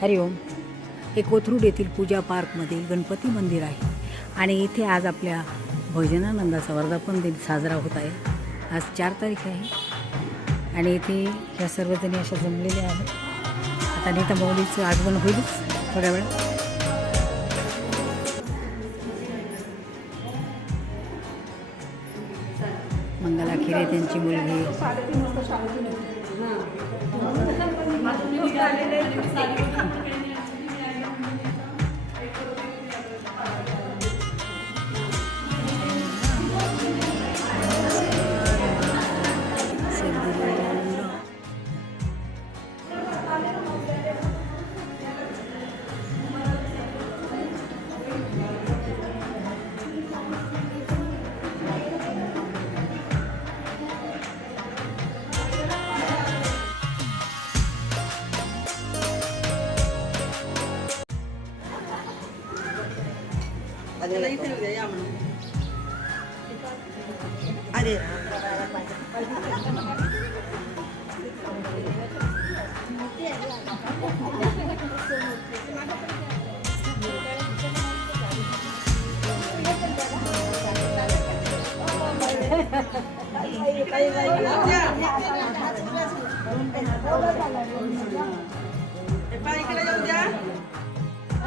हरिओम हे कोथरूड येथील पूजा पार्कमधील गणपती मंदिर आहे आणि इथे आज आपल्या भजनानंदाचा वर्धापन दिन साजरा होत आहे. आज चार तारीख आहे आणि इथे ह्या सर्वजणी अशा जमलेल्या आहेत. आता नीता मौलीचं आगमन होईलच थोड्या वेळात. मंगला खिरे त्यांची मुलगी.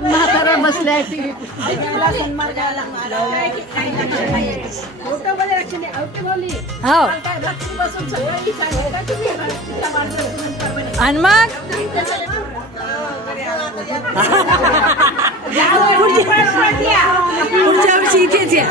म्हातारा बसल्या हो. आणि मग? पुढच्या इथेच या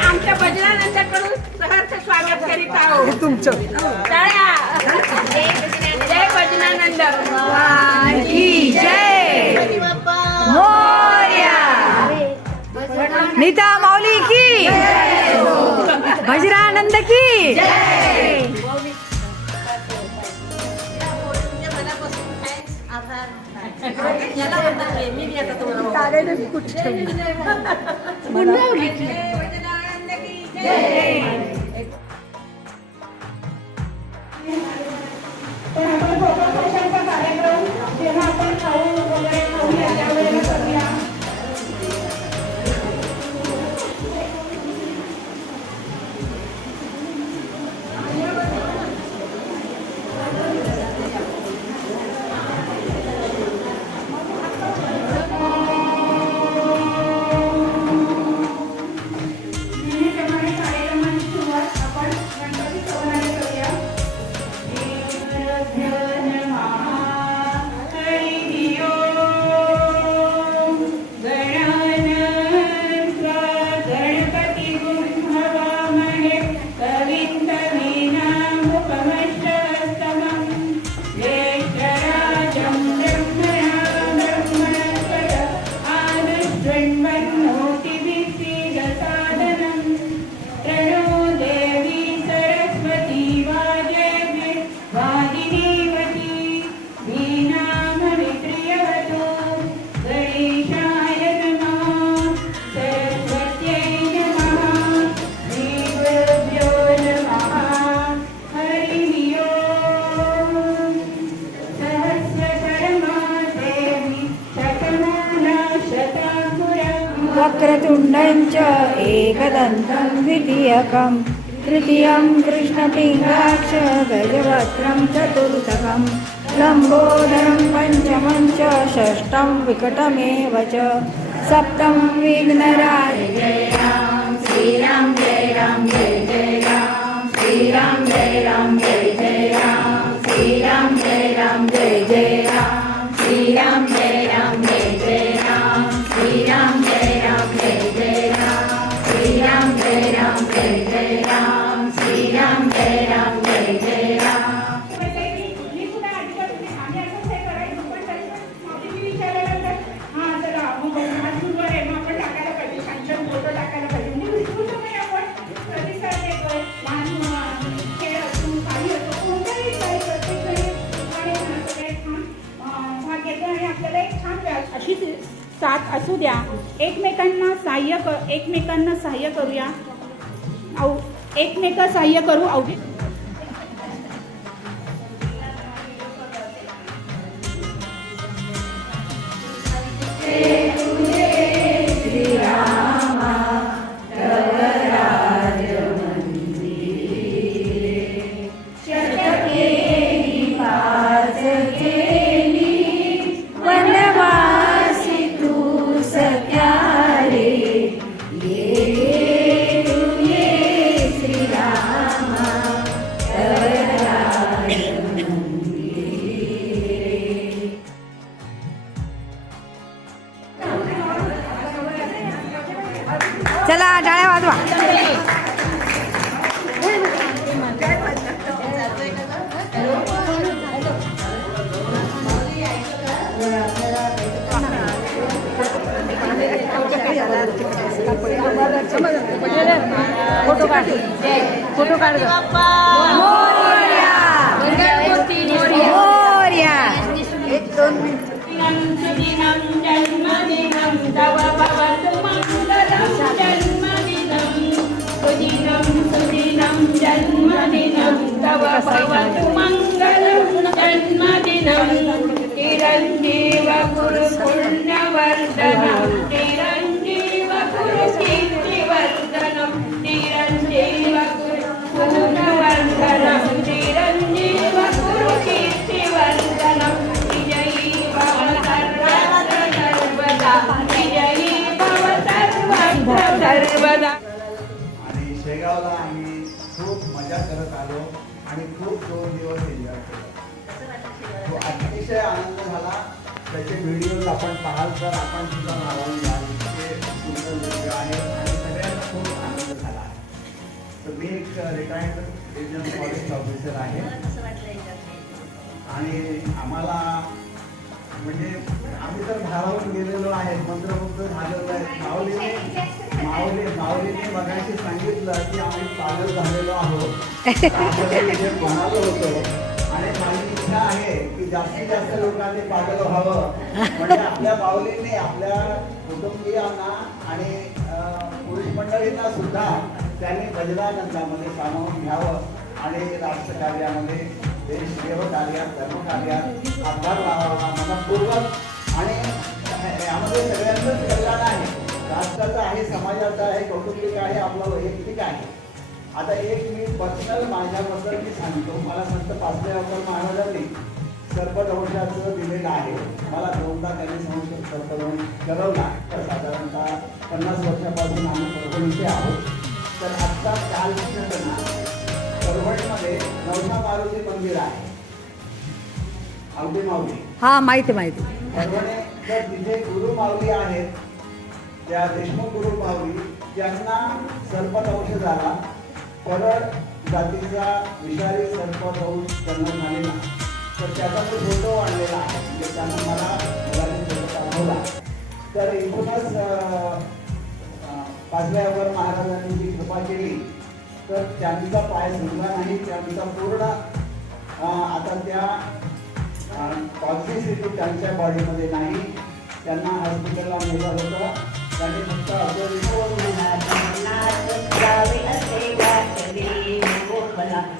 आमच्या भजनानंदाकडून सहर्ष स्वागत करीत आहोत. तुमचं. जय भजनानंद जय भजरानंद की प्रणो एकदन्तं द्वितीयकं। तृतीयं कृष्णपिङ्गाक्ष गजवक्त्रं चतुर्थकं। लम्बोदरं पञ्चमं च षष्ठं विकटमेव च। सप्तं विघ्नराय जय राम श्रीराम जय राम जय जय राम। श्रीराम जय राम जय जय राम। श्रीराम जय राम जय जय अशीच साथ असू द्या. एकमेकांना सहाय्य क एकमेकांना सहाय्य करूया. औ एकमेक सहाय्य करू अवघे फोटो काढ फोटो काढ मोर्या मोर्या एक दोन सुदिनं जन्मदिनं तव भवतु मङ्गलं जन्मदिनं सुदिनं सुदिनं जन्मदिनं आणि शेगावला आम्ही खूप मजा करत आलो आणि खूप दोन दिवस एन्जॉय केलो. अतिशय आनंद झाला. त्याचे व्हिडिओज आपण पाहाल तर आपण सुद्धा भारावून जाल. इतके सुंदर व्हिडिओ आणि सगळ्यांना खूप आनंद झाला. तर मी एक रिटायर्ड रिजनल फॉरेस्ट ऑफिसर आहे. आणि आम्हाला म्हणजे आम्ही तर भारावून गेलेलो आहे. मंत्रमुग्ध झालेलो आहे माऊलीने माऊली माऊलीने मगाशी सांगितलं की आम्ही पागल झालेलो आहोत. म्हणालो होतो? इच्छा आहे की जास्तीत जास्त लोकांनी पागल व्हावं. म्हणजे आपल्या माऊलीने आपल्या कुटुंबियांना आणि पुरुष मंडळींना सुद्धा त्यांनी भजनानंदामध्ये सामावून घ्यावं आणि राष्ट्रकार्यामध्ये देश सेवकार्यात धर्मकार्यात हातभार लावावा मनपूर्वक. आणि यामध्ये सगळ्यांचंच कल्याण आहे. राष्ट्राचं आहे समाजाचं आहे कौटुंबिक आहे आपलं वैयक्तिक आहे. आता एक मी पर्सनल माझ्याबद्दल मी सांगतो. मला संत पाचव्यावर महाराजांनी सर्पदंशाचं दिलेलं आहे. मला दोनदा त्यांनी संस्कृत सर्पदंश करवला तर साधारणतः पन्नास वर्षापासून आम्ही परभणीचे आहोत. तर आत्ता कालची घटना परभणीमध्ये नवसा मारुती मंदिर आहे. अवधी माऊली. हा माहिती माहिती. परभणी तर तिथे गुरु माऊली आहेत. त्या देशमुख गुरु माऊली ज्यांना सर्पदंश झाला. परळ जातीचा विषारी होऊन त्यांना झालेला तर त्याचा तो फोटो आणलेला आहे म्हणजे त्यांना मला मुलांनी फोटो दाखवला तर एकूणच पाचव्यावर महाराजांनी जी कृपा केली तर त्यांचा पाय सुटला नाही त्यांचा पूर्ण आता त्या टॉक्सिसिटी त्यांच्या बॉडीमध्ये नाही त्यांना हॉस्पिटलला नेलं होतं त्यांनी फक्त जावे असे palabras.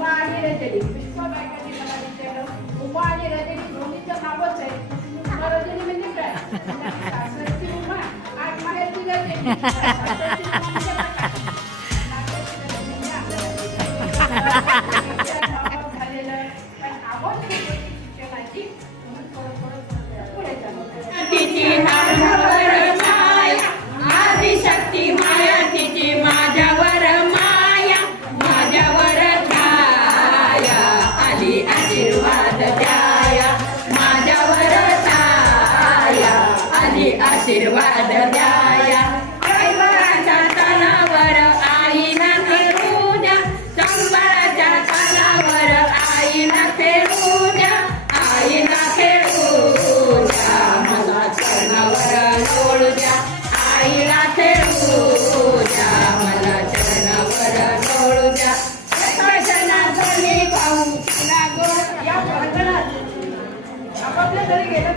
खूप ओळख. माऊली पण बनारसला खाल्लेला आहे. आमची माऊलीची तुझी ओळख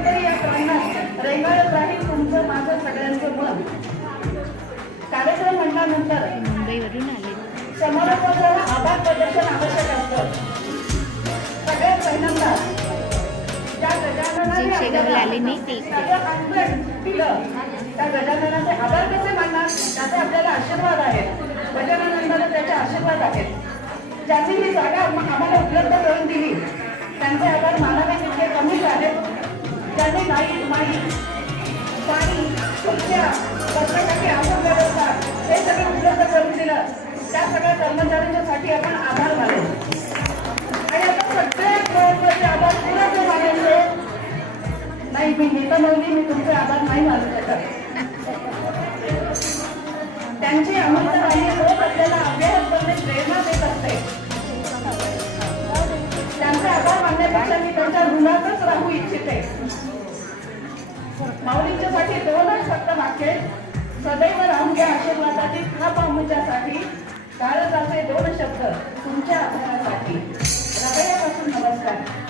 तरी या प्रांगणात राहील तुमचं माझं सगळ्यांचं मन. कार्यक्रम म्हणल्यानंतर मुंबईवरून आले समारोपाला आभार प्रदर्शन आवश्यक असतं. सगळ्यात पहिल्यांदा जे शेगावला आले नाही ते त्या गजाननाचे आभार कसे मानणार? त्याचे आपल्याला आशीर्वाद आहेत गजानंदाला त्याचे आशीर्वाद आहेत. ज्यांनी ही जागा आम- आम्हाला उपलब्ध करून दिली त्यांचे आभार मानावे तितके कमीच आहेत त्याने नाही माई पाणी सुटल्या बसण्यासाठी आसन व्यवस्था हे सगळं उपलब्ध करून दिलं. त्या सगळ्या कर्मचाऱ्यांच्यासाठी आपण आभार मानले आणि आता सगळ्या महत्त्वाचे आभार कुणाचे मानायचे नाही मी नेता नव्हती मी तुमचे आभार नाही मानू शकत त्यांची अमृत वाणी रोज आपल्याला अभ्यास करणे प्रेरणा देत असते त्यांचे आभार मानण्यापेक्षा मी त्यांच्या गुणातच राहू माऊलींच्यासाठी दोनच फक्त वाक्य सदैव राहून घ्या आशीर्वादाची थाप अमुच्यासाठी असे दोन शब्द तुमच्या आधारासाठी हृदयापासून नमस्कार.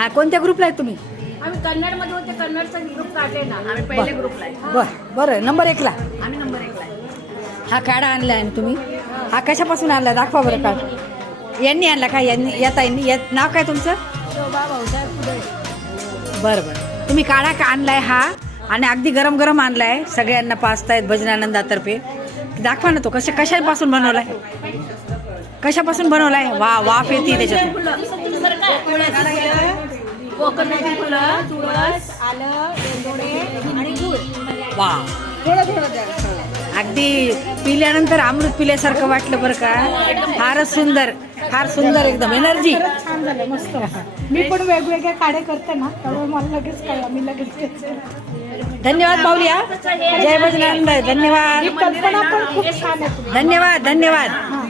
हा कोणत्या ग्रुपला आहे तुम्ही? आम्ही कन्नडमध्ये होते कन्नडचा ग्रुप काढले ना. आम्ही पहिले ग्रुपला आहे. बर बरं. नंबर एकला आम्ही नंबर एकला हा काढा आणला आहे ना तुम्ही? हा कशापासून आणला? दाखवा बरं काढ. यांनी आणला का? यांनी या ताईंनी या नाव काय तुमचं? शोभा भाऊसाहेब पुढे. बरं बरं. तुम्ही काढा का आणलाय हा? आणि अगदी गरम गरम आणलाय. सगळ्यांना पाचतायत भजनानंदातर्फे. दाखवा ना तो कशा कशापासून बनवलाय? कशापासून बनवलाय? वा वाफ येते त्याच्यातून कोकणाची फुलं तुळस आलं वेलदोडे आणि गुळ. वा. अगदी पिल्यानंतर अमृत पिल्यासारखं वाटलं बरं का? फारच सुंदर फार सुंदर एकदम. एनर्जी छान झालं मस्त. मी पण वेगवेगळे काढे करते ना त्यामुळे मला लगेच कळलं मी लगेच. धन्यवाद पाऊलिया जय भजनानंद धन्यवाद. कल्पना पण खूप छान आहे धन्यवाद धन्यवाद. हा.